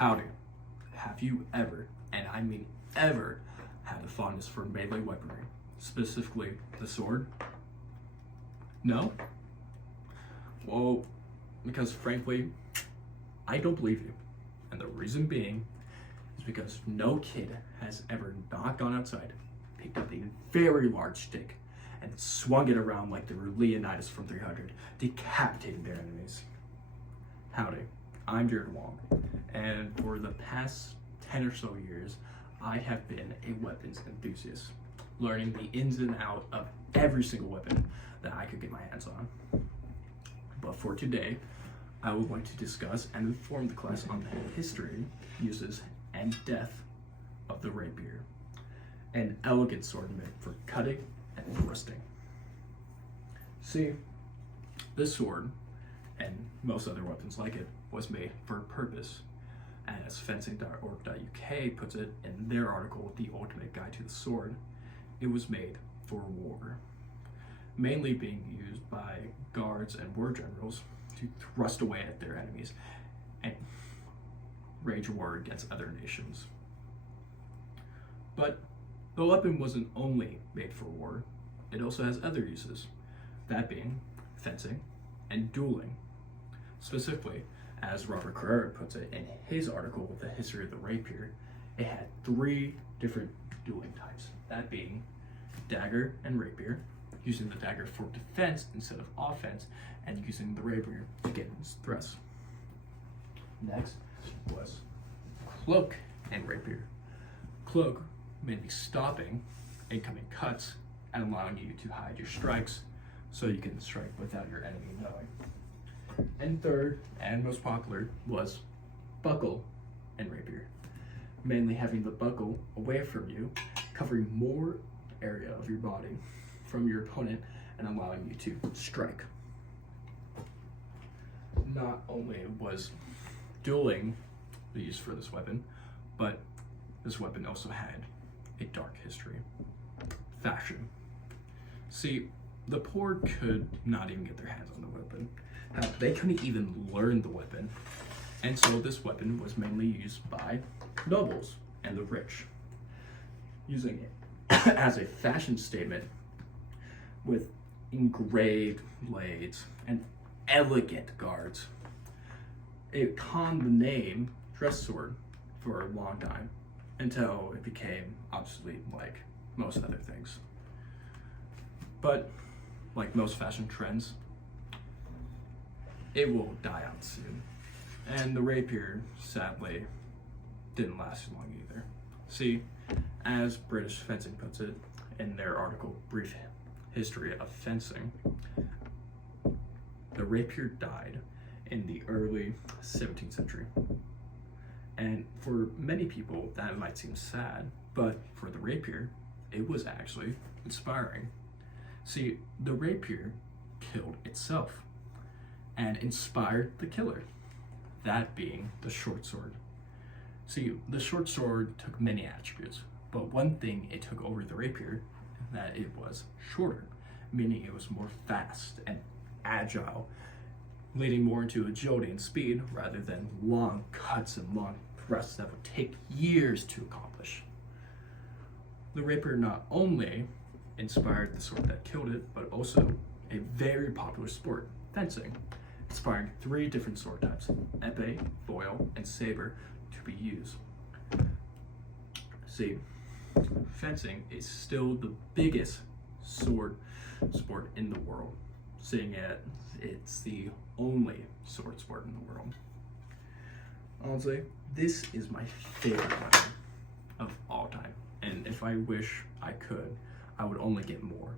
Howdy. Have you ever, and I mean ever, had a fondness for melee weaponry, specifically the sword? No? Well, because frankly, I don't believe you. And the reason being is because no kid has ever not gone outside, picked up a very large stick, and swung it around like they were Leonidas from 300, decapitating their enemies. Howdy, I'm Jared Wong, and for the past 10 or so years, I have been a weapons enthusiast, learning the ins and outs of every single weapon that I could get my hands on. But for today, I would like to discuss and inform the class on the history, uses, and death of the rapier, an elegant sword meant for cutting and thrusting. See, this sword, and most other weapons like it, was made for a purpose. And as fencing.org.uk puts it in their article, The Ultimate Guide to the Sword, it was made for war, mainly being used by guards and war generals to thrust away at their enemies and wage war against other nations. But the weapon wasn't only made for war, it also has other uses, that being fencing and dueling. Specifically, as Robert Carrera puts it in his article, The History of the Rapier, it had 3 different dueling types, that being dagger and rapier, using the dagger for defense instead of offense, and using the rapier to get its thrust. Next was cloak and rapier. Cloak mainly stopping incoming cuts and allowing you to hide your strikes so you can strike without your enemy knowing. And third, and most popular, was buckle and rapier, mainly having the buckle away from you, covering more area of your body from your opponent and allowing you to strike. Not only was dueling used for this weapon, but this weapon also had a dark history. Fashion. See, the poor could not even get their hands on the weapon. They couldn't even learn the weapon. And so this weapon was mainly used by nobles and the rich, using it as a fashion statement with engraved blades and elegant guards. It conned the name dress sword for a long time until it became obsolete like most other things. But like most fashion trends, it will die out soon. And the rapier, sadly, didn't last long either. See, as British Fencing puts it in their article, Brief History of Fencing, the rapier died in the early 17th century. And for many people, that might seem sad, but for the rapier, it was actually inspiring. See, the rapier killed itself and inspired the killer, that being the short sword. See, the short sword took many attributes, but one thing it took over the rapier, that it was shorter, meaning it was more fast and agile, leading more into agility and speed rather than long cuts and long thrusts that would take years to accomplish. The rapier not only inspired the sword that killed it, but also a very popular sport, fencing, inspiring 3 different sword types, epee, foil, and saber, to be used. See, fencing is still the biggest sword sport in the world, seeing it's the only sword sport in the world. Honestly, this is my favorite weapon of all time, and if I wish I could, I would only get more.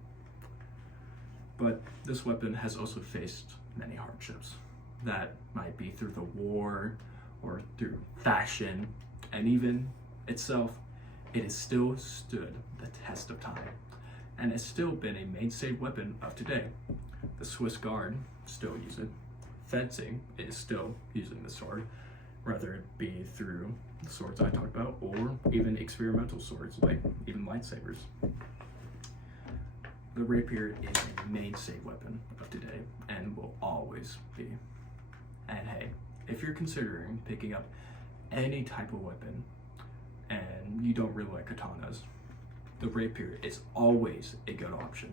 But this weapon has also faced many hardships that might be through the war or through fashion, and even itself, it has still stood the test of time and has still been a mainstay weapon of today. The Swiss Guard still use it. Fencing is still using the sword, whether it be through the swords I talked about or even experimental swords like even lightsabers. The rapier is a mainstay weapon of today and will always be. And hey, if you're considering picking up any type of weapon and you don't really like katanas, the rapier is always a good option.